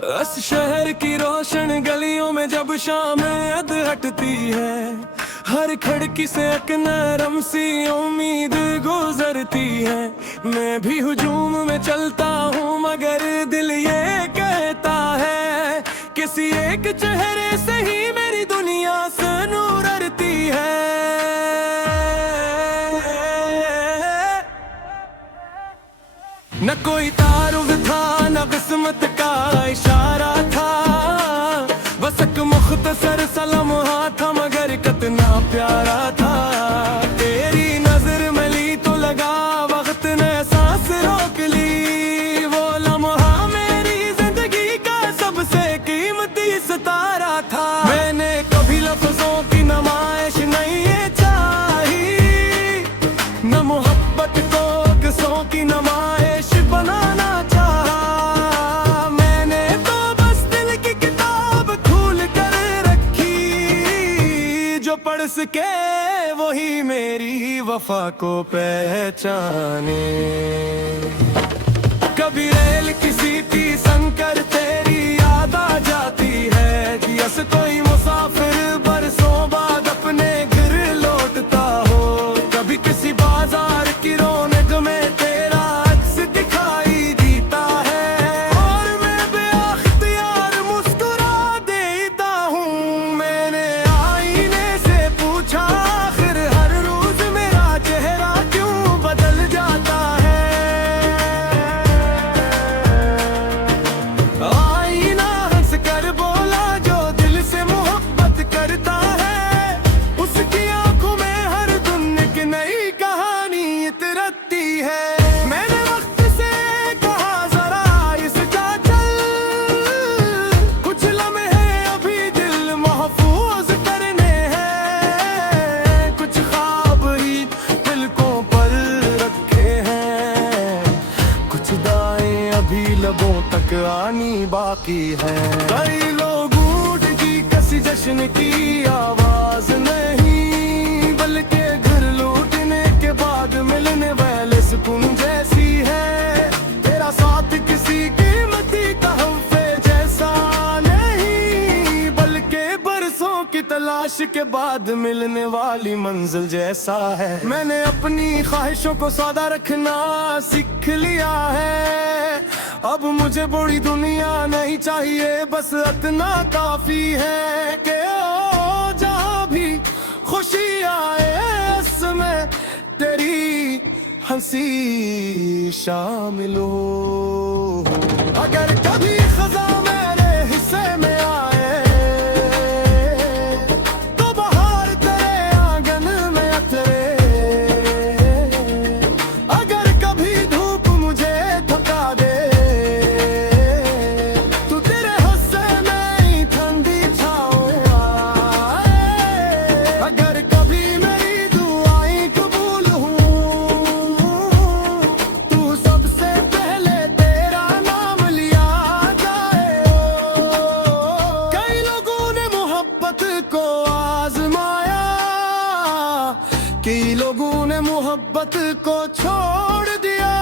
इस शहर की रोशन गलियों में जब शाम अध हटती है, हर खिड़की से एक नरम सी उम्मीद गुजरती है। मैं भी हुजूम में चलता हूँ मगर दिल ये कहता है, किसी एक चेहरे से ही मेरी दुनिया से नूर अरती है। न कोई तारुफ था न किस्मत का इशारा था, बस एक मुख्तसर सा लम्हा था मगर कितना प्यारा था। तेरी नजर में ली तो लगा वक्त ने सांस रोक ली, वो लम्हा मेरी जिंदगी का सबसे कीमती सितारा था। मैंने कभी लफ्जों की नुमाइश नहीं ये चाही, न मोहब्बत को किस्सों की नुमाइश बनाना चाहा। मैंने तो बस दिल की किताब खोल कर रखी, जो पढ़ सके वही मेरी वफा को पहचाने। कभी रेल किसी की संकर तेरी याद आ जाती है, जैसे कोई मुसाफिर बरसों बाद अपने घर लौटता हो। कभी किसी बाजार की रौनक में तेरा अक्स दिखाई देता है, और मैं बेअख्तियार मुस्कुरा देता हूँ। मैंने आईने से पूछा आखिर हर रोज मेरा चेहरा क्यों बदल जाता है। आईना हंस कर बोला जो दिल से मोहब्बत करता है, उसकी आंखों में हर दिन एक नई कहानी इतरती है। मैंने वक्त से कहा जरा इस जा चल, कुछ लम्हे अभी दिल महफूज करने हैं, कुछ ख्वाब ही पलकों पर रखे हैं, कुछ दाएं अभी लबों तक आनी बाकी है। कई लोग ऊँट की कसी जश्न की आवाज नहीं, बल्कि घर लौटने के बाद मिलने वाले सुकून जैसी है। तेरा साथ किसी कीमती तोहफे जैसा नहीं, बल्कि बरसों की तलाश के बाद मिलने वाली मंजिल जैसा है। मैंने अपनी ख्वाहिशों को सादा रखना सीख लिया है, अब मुझे बड़ी दुनिया नहीं चाहिए, बस इतना काफी है कि ओ जहाँ भी खुशी आए उसमें तेरी हंसी शामिल हो। अगर कभी खज़ा मेरे हिस्से में आए तो बहार तेरे आंगन में उतरे, अगर कभी धूप मुझे थका दे तो तेरे हुस्न में ही ठंडी छाँव आए। अगर कभी मेरी दुआएं कबूल हूँ तू सबसे पहले तेरा नाम लिया जाए। कई लोगों ने मोहब्बत को आजमाया, कई लोगों ने मोहब्बत को छोड़ दिया।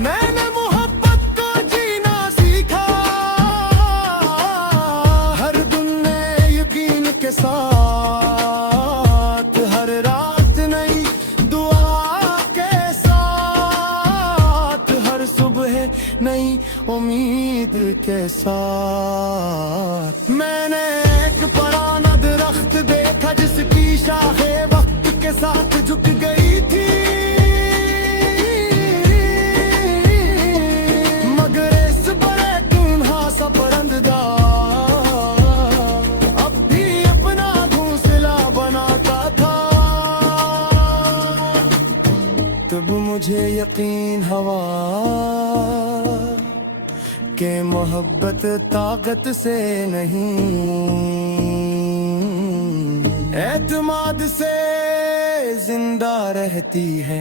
मैंने मोहब्बत को जीना सीखा, हर दिन में यकीन के साथ, हर रात नई दुआ के साथ, हर सुबह नई उम्मीद के साथ। मैंने एक पुराना दरख्त देखा जिसकी शाखें वक्त के साथ झुक गई थी, मगर इस बड़े गुन्हा सा परिंदा अब भी अपना घोंसला बनाता था। तब मुझे यकीन हुआ कि मोहब्बत ताकत से नहीं, एतमाद से जिंदा रहती है।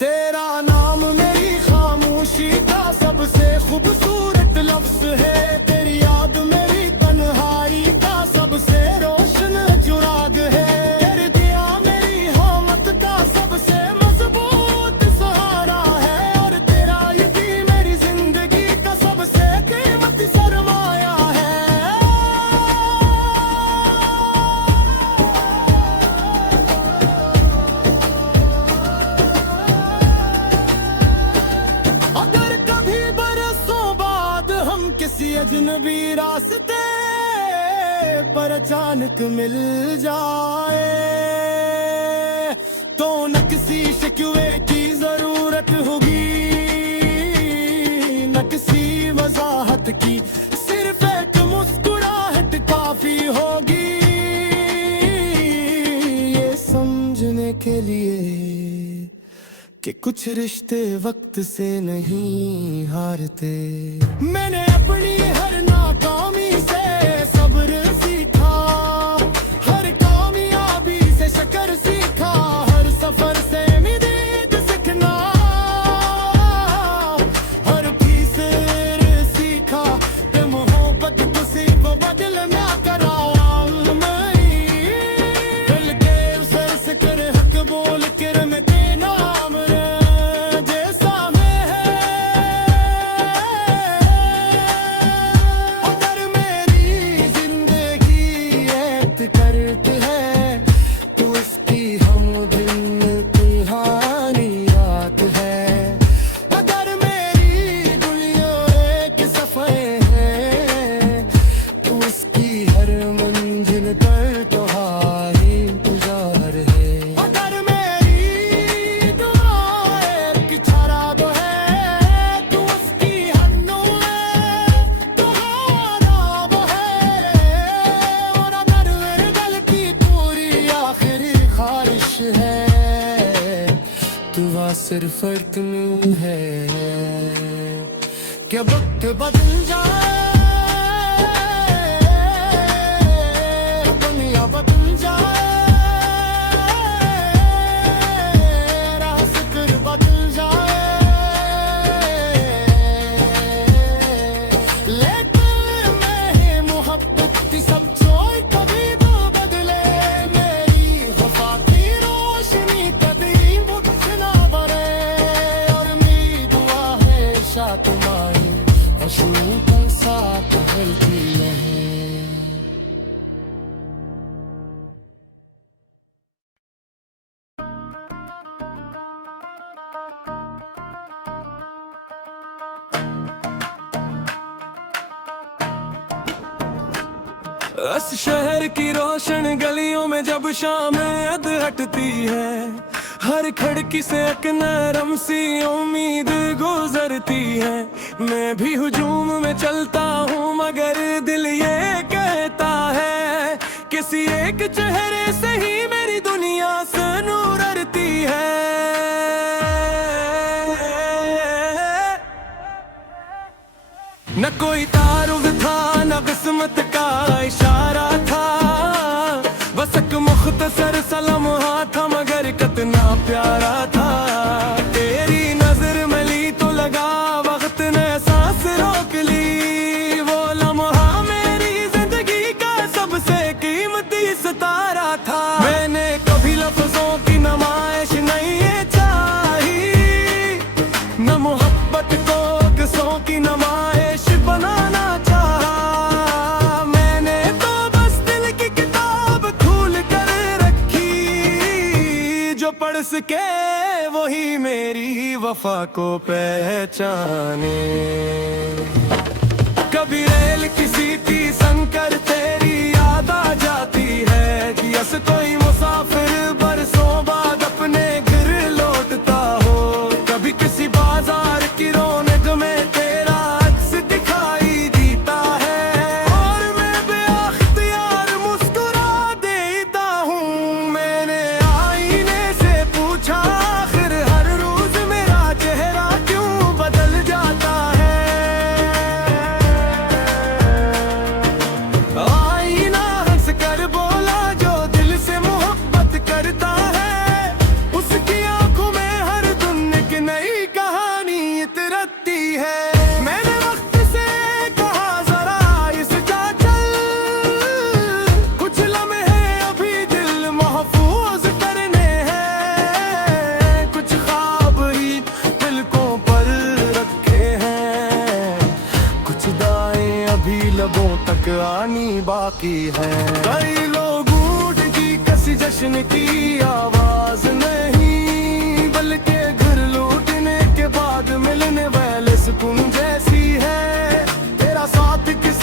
तेरा नाम मेरी खामोशी का सबसे खूबसूरत लफ्ज है, तेरी याद मेरी तन्हाई का सबसे रोशन चुराग है। कर दिया मेरी हमत का सबसे मजबूत सहारा है, और तेरा यकीन मेरी जिंदगी का सबसे कीमती अजनबी रास्ते पर अचानक मिल जाए तो न किसी शिकवे की जरूरत होगी, न किसी वजाहत की, सिर्फ एक मुस्कुराहट काफी होगी ये समझने के लिए कि कुछ रिश्ते वक्त से नहीं हारते। मैंने अपनी हर नाकामी से सब्र सीखा, हर कामयाबी से शक्र सीखा, हर सफर से उम्मीद सीखना, हर फीसर सीखा कि मोहब्बत को सिर्फ बदलना कराम नहीं, दिल के सर से कर हक बोल कर मैं देना सिर्फ फर्क नहीं है कि वक्त बदल जाए, दुनिया बदल जाए, रास्ते बदल जाए, लेकिन मैं मोहब्बत की सब छोड़ कभी तो बदले, मेरी वफा की रोशनी कभी मुझसे तुम्हारी अश्रू का साथ हल्की रहे। इस शहर की रोशन गलियों में जब शाम अध हटती है, हर खिड़की से एक नरम सी उम्मीद गुजरती है। मैं भी हुजूम में चलता हूँ मगर दिल ये कहता है किसी एक चेहरे से ही मेरी दुनिया से नूरती है। न कोई तारुफ था न किस्मत का इशारा था, बस एक मुख्तसर सा लम्हा था मगर कितना प्यारा था। तेरी नजर में ली तो लगा वक्त ने सांस रोक ली, वो लम्हा मेरी जिंदगी का सबसे कीमती सितारा था। मैंने कभी लफ्जों की नुमाइश नहीं चाही, न मोहब्बत को किस्सों की नुमाइश बनाना चाहा। मैंने तो बस दिल की किताब खोल कर रखी, जो पढ़ सके वही मेरी वफा को पहचाने। कभी रेल किसी की संकर तेरी याद आ जाती है, जैसे कोई मुसाफिर बरसों बाद अपने घर लौटता हो। कभी किसी बाजार की रौनक में तेरा अक्स दिखाई देता है और मैं बेअख्तियार मुस्कुरा देता हूँ। मैंने आईने से पूछा आखिर हर रोज मेरा चेहरा क्यों बदल जाता है। आईना हंस कर बोला जो दिल से मोहब्बत करता है, उसकी आंखों में हर दिन एक नई कहानी इतरती है। मैंने वक्त से कहा जरा इस जा चल, कुछ लम्हे अभी दिल महफूज करने हैं, कुछ ख्वाब ही पलकों पर रखे हैं, कुछ दाएं अभी लबों तक आनी बाकी है। कई लोग ऊँट की कसी जश्न की आवाज नहीं, बल्कि घर लौटने के बाद मिलने वाले सुकून जैसी है। तेरा साथ किस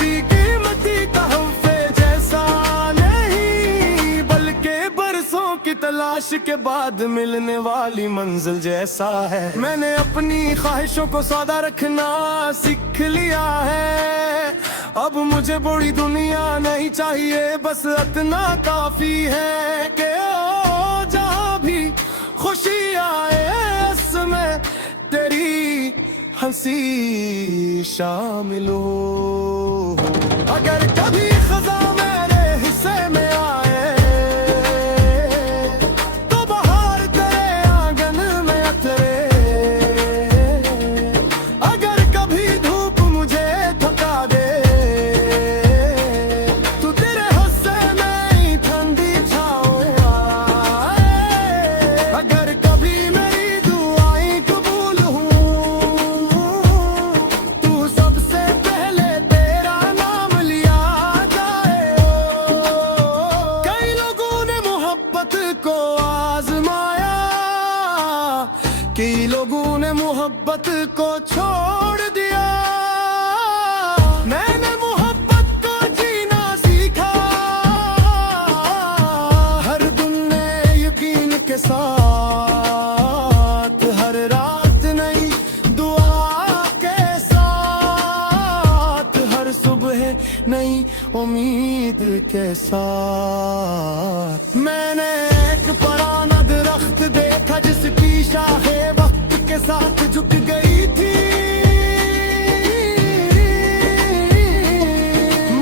तलाश के बाद मिलने वाली मंजिल जैसा है। मैंने अपनी ख्वाहिशों को सौदा रखना सीख लिया है। अब मुझे बड़ी दुनिया नहीं चाहिए, बस इतना काफी है कि ओ जहाँ भी खुशी आए इसमें तेरी हंसी शामिल हो। अगर कभी खज़ा मेरे हिस्से में आए तो बहार तेरे आंगन में अतरे। अगर कभी धूप मुझे थका दे तो तेरे हिस्से में ही ठंडी छाँव आए। अगर कभी मेरी दुआएं कबूल हूँ तू सबसे पहले तेरा नाम लिया जाए। कई लोगों ने मोहब्बत को आजमाया, कई लोगों ने मोहब्बत को छोड़ दिया। मैंने मोहब्बत को जीना सीखा, हर दिन नए यकीन के साथ, हर रात नई दुआ के साथ, हर सुबह नई उम्मीद के साथ। मैंने एक पुराना दरख्त देखा जिसकी शाखें वक्त के साथ झुक गई थी,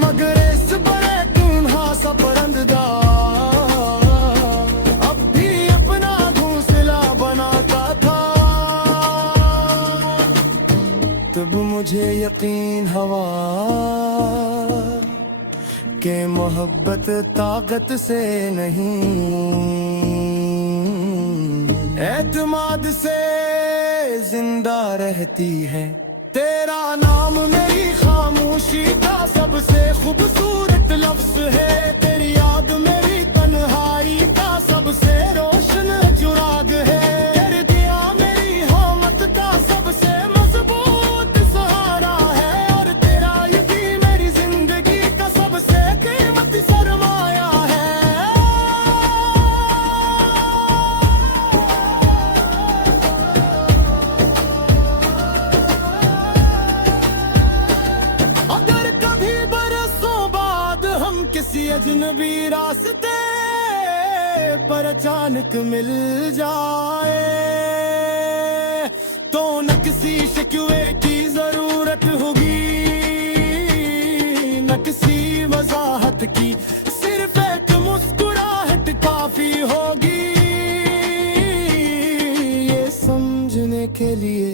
मगर इस बड़े गुनाह सा परिंदा अब भी अपना घोंसला बनाता था। तब मुझे यकीन हुआ कि मोहब्बत ताकत से नहीं, एतमाद से जिंदा रहती है। तेरा नाम मेरी खामोशी का सबसे खूबसूरत लफ्ज है। तेरी याद मेरी तन्हाई का सबसे रोशन चुराग है। कर दिया मेरी हमत का सबसे मजबूत सहारा है। और तेरा यकीन मेरी जिंदगी का सबसे कीमती सरमाया है। अगर कभी बरसों बाद हम किसी अजनबी रास्ते पर अचानक मिल जाए तो न किसी शिकवे की जरूरत होगी, न किसी वजाहत की, सिर्फ एक मुस्कुराहट काफी होगी ये समझने के लिए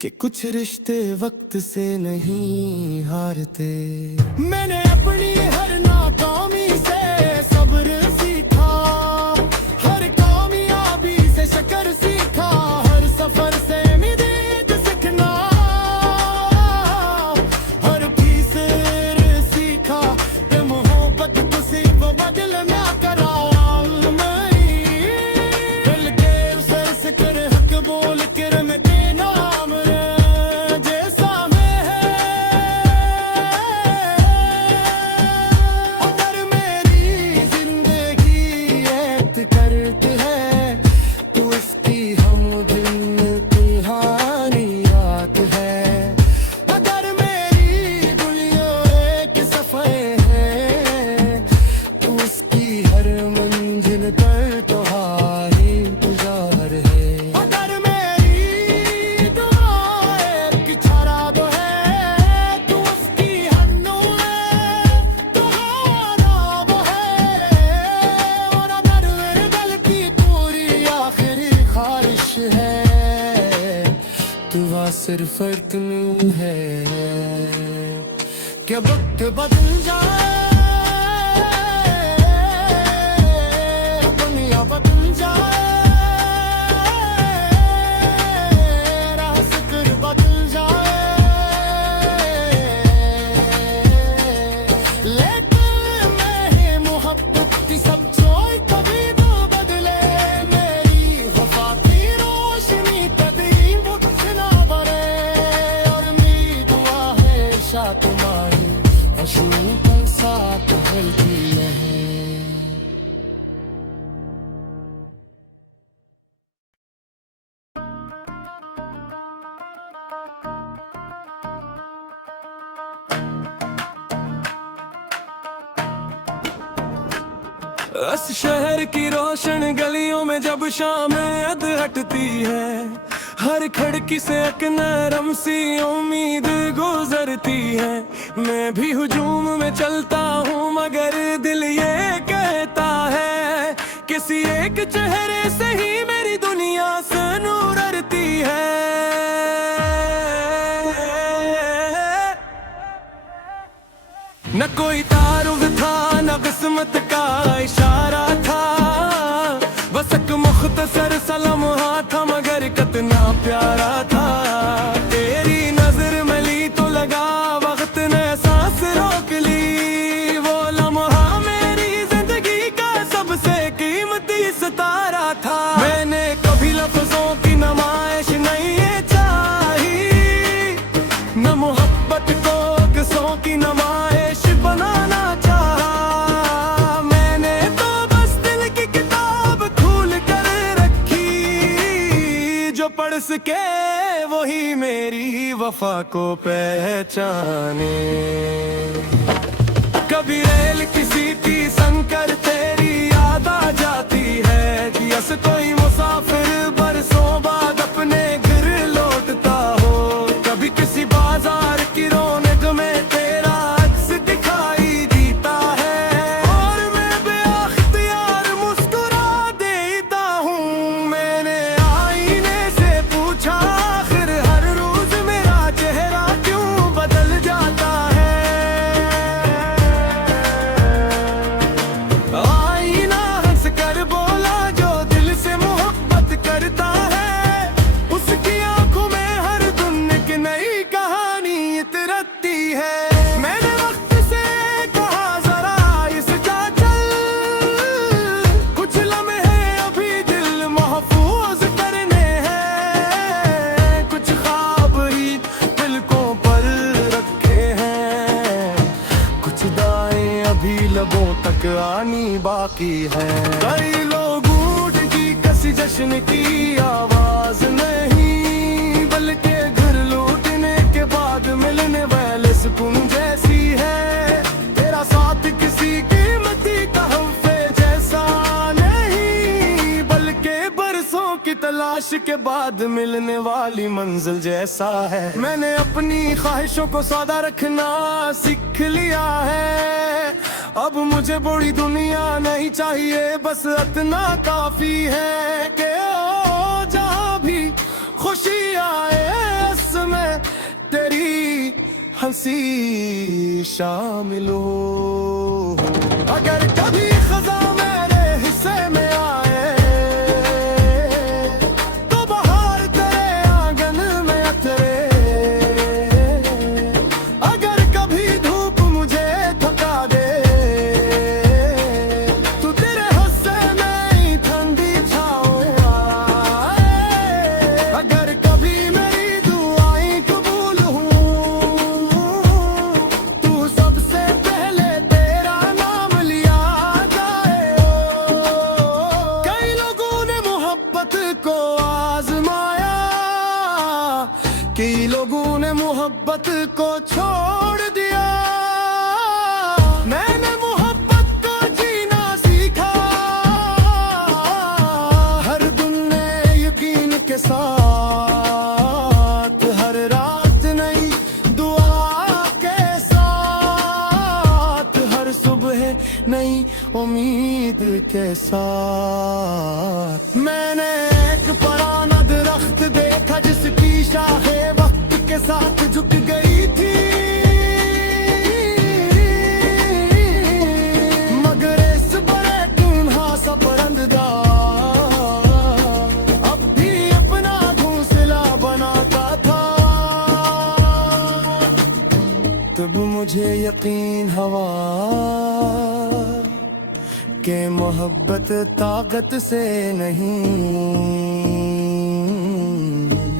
कि कुछ रिश्ते वक्त से नहीं हारते। मैंने अपनी हर नाकामी से सब्र सीखा, हर कामयाबी से शक्र सीखा, हर सफर से उम्मीद सीखना, हर फीसर सीखा कि मोहब्बत को सिर्फ बदलना कराम नहीं, दिल के सर से कर हक बोल कर मैं देना सिर्फ इतना है कि वक्त बदल जाए, दुनिया बदल जाए, रास्ते बदल जाए, लेकिन मैं मोहब्बत की सब छोड़ कभी तो बदले। मेरी वफा की रोशनी कभी मुझसे ना बरे, और मेरी दुआ है तुम्हारी अश्रू का साथ हल्की है। इस शहर की रोशन गलियों में जब शाम अध हटती है, हर खिड़की से एक नरम सी उम्मीद गुजरती है। मैं भी हुजूम में चलता हूँ मगर दिल ये कहता है, किसी एक चेहरे से ही मेरी दुनिया से नूर उड़ती है। न कोई तारुफ था न किस्मत का इशारा था, बस एक मुख्तसर सा लम्हा था मगर कितना प्यारा था। तेरी नजर मिली तो लगा वक्त ने सांस रोक ली, वो लम्हा मेरी जिंदगी का सबसे कीमती सितारा था। मैंने कभी लफ्जों की नुमाइश नहीं चाही, न मोहब्बत को किस्सों की नुमाइश बनाना चाहा। मैंने तो बस दिल की किताब खोल कर रखी, जो पढ़ सके वही मेरी वफा को पहचाने। कभी रेल किसी की संकर तेरी याद आ जाती है, जैसे कोई मुसाफिर बरसों बाद अपने घर लौटता हो। कभी किसी बाजार की रौनक में तेरा अक्स दिखाई देता है, और मैं बेअख्तियार मुस्कुरा देता हूँ। मैंने आईने से पूछा आखिर हर रोज मेरा चेहरा क्यों बदल जाता है। आईना हंस कर बोला जो दिल से मोहब्बत करता है, उसकी आंखों में हर दिन एक नई कहानी इतरती है। मैंने वक्त से कहा जरा इस जा चल, कुछ लम्हे अभी दिल महफूज करने हैं, कुछ ख्वाब ही पलकों पर रखे हैं, कुछ दाएं अभी लबों तक आनी बाकी है। कई लोग ऊँट की कसी जश्न की आवाज नहीं, बल्कि घर लौटने के बाद मिलने वाले सुकून जैसी है। तेरा साथ किसी कीमती तोहफे जैसा नहीं, बल्कि बरसों की तलाश के बाद मिलने वाली मंजिल जैसा है। मैंने अपनी ख्वाहिशों को सौदा रखना सीख लिया है, अब मुझे बड़ी दुनिया नहीं चाहिए, बस इतना काफी है कि ओ जहाँ भी खुशी आए इसमें तेरी हंसी शामिल हो। अगर कभी खज़ा मेरे हिस्से में आए तो बहार तेरे आंगन में अतरे, अगर कभी धूप मुझे थका दे तो तेरे हुस्से में ही ठंडी छाँव आए। अगर कभी मेरी दुआएं कबूल हूँ तू सबसे पहले तेरा नाम लिया जाए। कई लोगों ने मोहब्बत को आजमाया, कई लोगों ने मोहब्बत को छोड़ दिया। मैंने मोहब्बत को जीना सीखा, हर दिन नए यकीन के साथ, हर रात नई दुआ के साथ, हर सुबह नई उम्मीद के साथ। मैंने एक पुराना दरख्त देखा जिसकी शाखें वक्त के साथ झुक गई थी, मगर इस बड़े टून्हा सा परिंदा अब भी अपना घोंसला बनाता था। तब मुझे यकीन हुआ कि मोहब्बत ताकत से नहीं,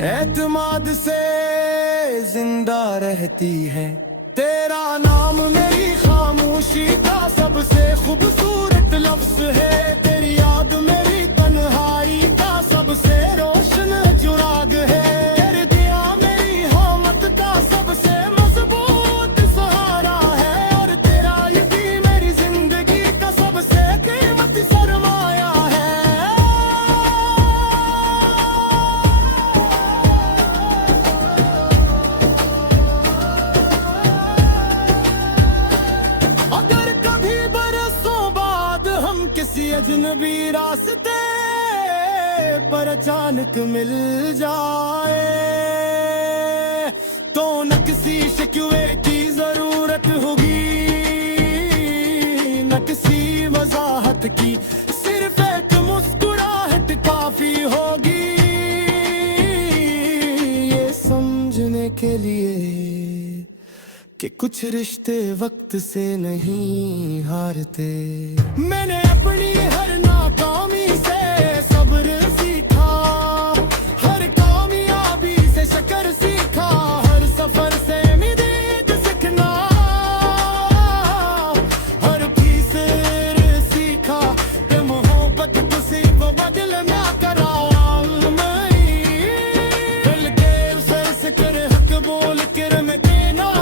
एतमाद से जिंदा रहती है। तेरा नाम मेरी खामोशी का सबसे खूबसूरत लफ्ज है, तेरी याद मेरी तन्हाई का सबसे रोशन चुराग है। कर दिया मेरी हमत का सबसे मजबूत सहारा है, और तेरा यकीन मेरी जिंदगी का सबसे कीमती किसी अजनबी रास्ते पर अचानक मिल जाए तो न किसी शिकवे की जरूरत होगी, न किसी वजाहत की, सिर्फ एक मुस्कुराहट काफी होगी ये समझने के लिए कि कुछ रिश्ते वक्त से नहीं हारते। मैंने अपनी हर नाकामी से सब्र सीखा, हर कामयाबी से शक्र सीखा, हर सफर से उम्मीद सीखना, हर फीसर सीखा कि मोहब्बत को सिर्फ बदल ना कराओ मैं दिल के सर से कर हक बोल के मैं देना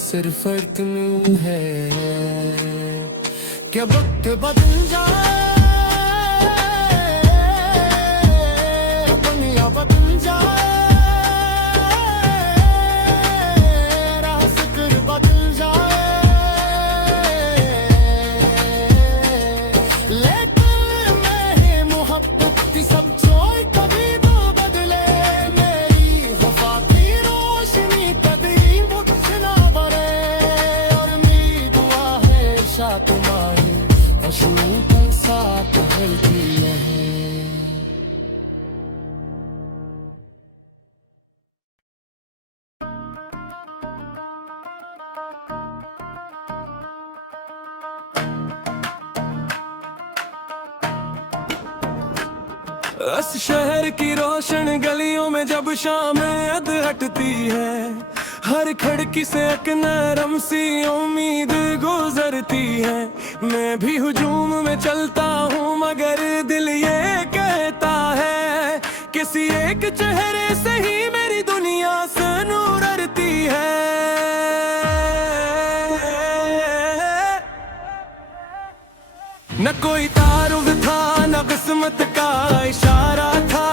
सिर्फ फर्क नहीं है कि वक्त बदल जाए, दुनिया बदल जाए, रास्ते बदल जाए, लेकिन मैं मोहब्बत की सब छोड़ कभी तो बदले मेरी वफा की रोशनी कभी मुझसे ना तुम्हारी अश्रू का साथ हल्की है। इस शहर की रोशन गलियों में जब शाम अध हटती है, हर खिड़की से एक नरम सी उम्मीद गुजरती है। मैं भी हुजूम में चलता हूँ मगर दिल ये कहता है किसी एक चेहरे से ही मेरी दुनिया से नूर उड़ती है। न कोई तारुफ था न किस्मत का इशारा था,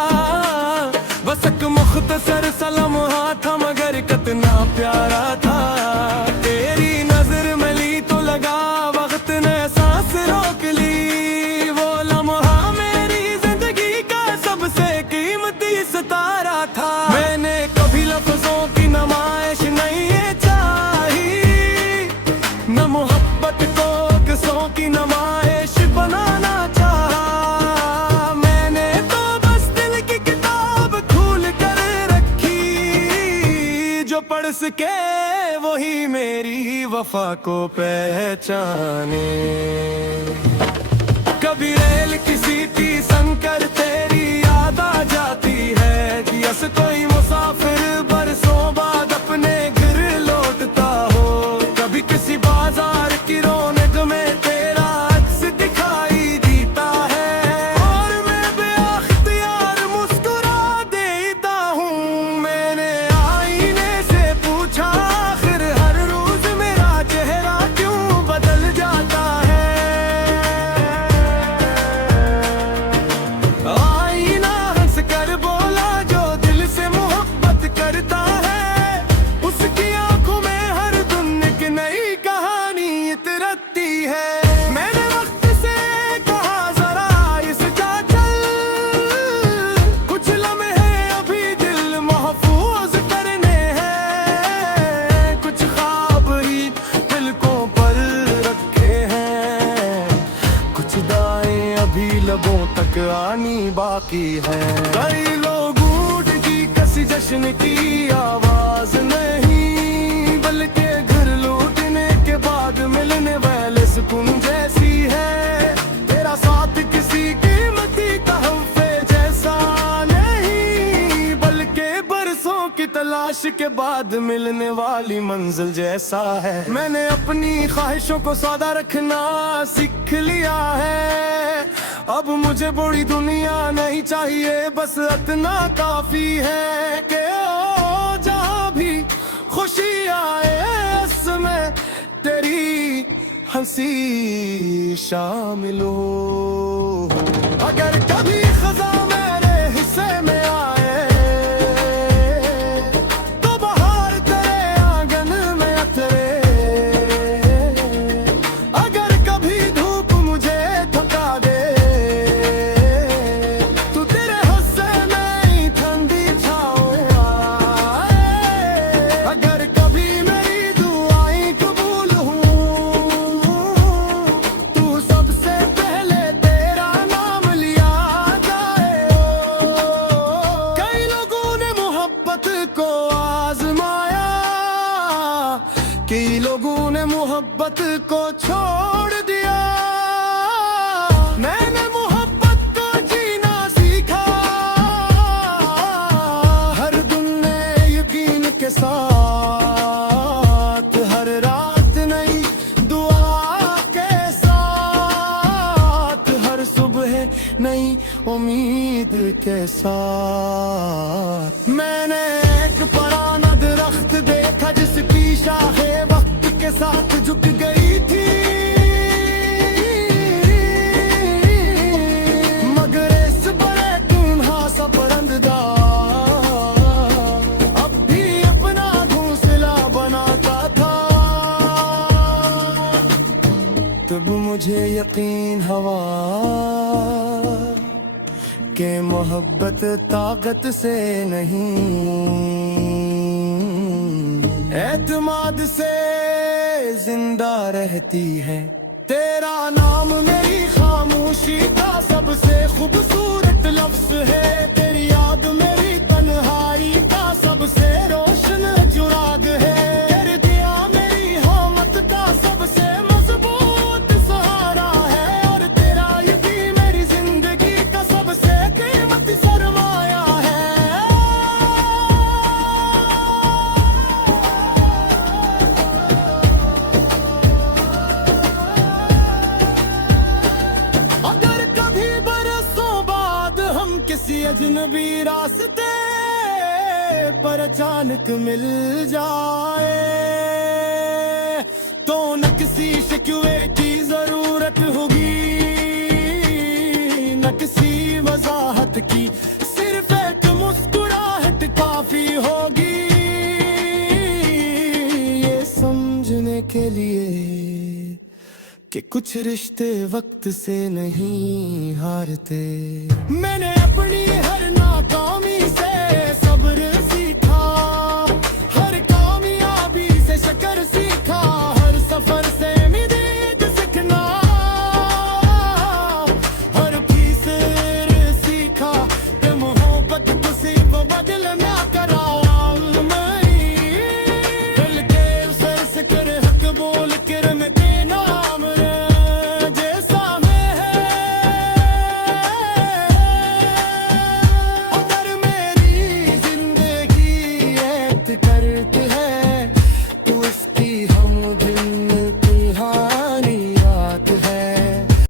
बस एक मुख्तसर सलाम था मगर कितना प्यारा था। तेरी नजर में ली तो लगा वक्त ने सांस रोक ली, वो लम्हा मेरी जिंदगी का सबसे कीमती सितारा था। मैंने कभी लफ्जों की नुमाइश नहीं चाही, न मोहब्बत को किसों की नुमाइश बनाना चाहा। मैंने तो बस दिल की किताब खोल कर रखी, जो पढ़ सके वही मेरी वफा को पहचाने। कभी रेल किसी की संकर तेरी याद आ जाती है, जैसे कोई मुसाफिर बरसों बाद अपने घर लौटता हो। कभी किसी बाजार की रौनक में तेरा अक्स दिखाई देता है और मैं बेअख्तियार मुस्कुरा देता हूँ। मैंने आईने से पूछा आखिर हर रोज मेरा चेहरा क्यों बदल जाता है। आईना हंस कर बोला जो दिल से मोहब्बत करता है, उसकी आंखों में हर दिन एक नई कहानी इतरती है। मैंने वक्त से कहा जरा इस जा चल, कुछ लम्हे अभी दिल महफूज करने हैं, कुछ ख्वाब ही पलकों पर रखे हैं, कुछ दाएं अभी लबों तक आनी बाकी है। कई लोग ऊँट की कसी जश्न की आवाज नहीं, बल्कि घर लौटने के बाद मिलने वाले सुकून जैसी है। तेरा के बाद मिलने वाली मंजिल जैसा है। मैंने अपनी ख्वाहिशों को सौदा रखना सीख लिया है। अब मुझे बड़ी दुनिया नहीं चाहिए, बस इतना काफी है कि ओ जहाँ भी खुशी आए इसमें तेरी हंसी शामिल हो। अगर कभी खज़ा मेरे हिस्से में आए तो बहार तेरे आंगन में उतरे। अगर कभी धूप मुझे थका दे तो तेरे हिस्से में ही ठंडी छाँव आए। अगर कभी मेरी दुआएं कबूल हूँ तू सबसे पहले तेरा नाम लिया जाए। कई लोगों ने मोहब्बत को आजमाया, कई लोगों ने मोहब्बत को छोड़ दिया। मैंने मोहब्बत को जीना सीखा, हर दिन नए यकीन के साथ, हर रात नई दुआ के साथ, हर सुबह नई उम्मीद के साथ। मैंने एक पुराना दरख्त देखा जिसकी शाखें वक्त के साथ झुक गई थी, मगर इस बड़े गुनाह सा परिंदा अब भी अपना घोंसला बनाता था। तब मुझे यकीन हुआ कि मोहब्बत ताकत से नहीं, एतमाद से जिंदा रहती है। तेरा नाम मेरी खामोशी का सबसे खूबसूरत लफ्ज है। तेरी याद मेरी तन्हाई का सबसे रोशन जुराग है। कर दिया मेरी हामत का सबसे मजबूत सहारा है। और तेरा यकीन मेरी जिंदगी का सबसे कीमती सरमाया है। अगर कभी बरसों बाद हम किसी अजनबी रास्ते पर अचानक मिल जाए तो न किसी शिकवे की जरूरत होगी, न किसी वजाहत की, सिर्फ एक मुस्कुराहट काफी होगी ये समझने के लिए कि कुछ रिश्ते वक्त से नहीं हारते। मैंने